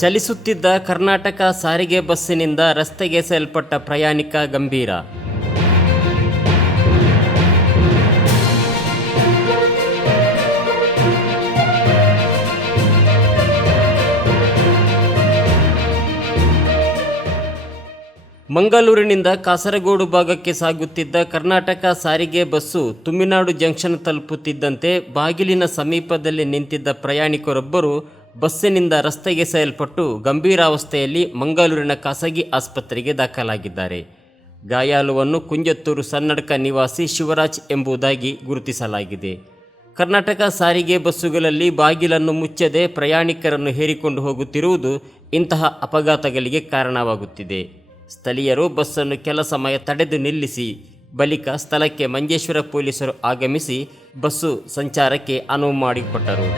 ಚಲಿಸುತ್ತಿದ್ದ ಕರ್ನಾಟಕ ಸಾರಿಗೆ ಬಸ್ಸಿನಿಂದ ರಸ್ತೆಗೆ ಸೇಲ್ಪಟ್ಟ ಪ್ರಯಾಣಿಕ ಗಂಭೀರ. ಮಂಗಳೂರಿನಿಂದ ಕಾಸರಗೋಡು ಭಾಗಕ್ಕೆ ಸಾಗುತ್ತಿದ್ದ ಕರ್ನಾಟಕ ಸಾರಿಗೆ ಬಸ್ಸು ತುಮಿನಾಡು ಜಂಕ್ಷನ್ ತಲುಪುತ್ತಿದ್ದಂತೆ ಬಾಗಿಲಿನ ಸಮೀಪದಲ್ಲಿ ನಿಂತಿದ್ದ ಪ್ರಯಾಣಿಕರೊಬ್ಬರು ಬಸ್ಸಿನಿಂದ ರಸ್ತೆಗೆ ಸೆಯಲ್ಪಟ್ಟು ಗಂಭೀರಾವಸ್ಥೆಯಲ್ಲಿ ಮಂಗಳೂರಿನ ಖಾಸಗಿ ಆಸ್ಪತ್ರೆಗೆ ದಾಖಲಾಗಿದ್ದಾರೆ. ಗಾಯಾಲುವನ್ನು ಕುಂಜತ್ತೂರು ಸನ್ನಡಕ ನಿವಾಸಿ ಶಿವರಾಜ್ ಎಂಬುದಾಗಿ ಗುರುತಿಸಲಾಗಿದೆ. ಕರ್ನಾಟಕ ಸಾರಿಗೆ ಬಸ್ಸುಗಳಲ್ಲಿ ಬಾಗಿಲನ್ನು ಮುಚ್ಚದೆ ಪ್ರಯಾಣಿಕರನ್ನು ಹೇರಿಕೊಂಡು ಹೋಗುತ್ತಿರುವುದು ಇಂತಹ ಅಪಘಾತಗಳಿಗೆ ಕಾರಣವಾಗುತ್ತಿದೆ. ಸ್ಥಳೀಯರು ಬಸ್ಸನ್ನು ಕೆಲ ಸಮಯ ತಡೆದು ನಿಲ್ಲಿಸಿ, ಬಳಿಕ ಸ್ಥಳಕ್ಕೆ ಮಂಜೇಶ್ವರ ಪೊಲೀಸರು ಆಗಮಿಸಿ ಬಸ್ಸು ಸಂಚಾರಕ್ಕೆ ಅನುವು ಮಾಡಿಕೊಟ್ಟರು.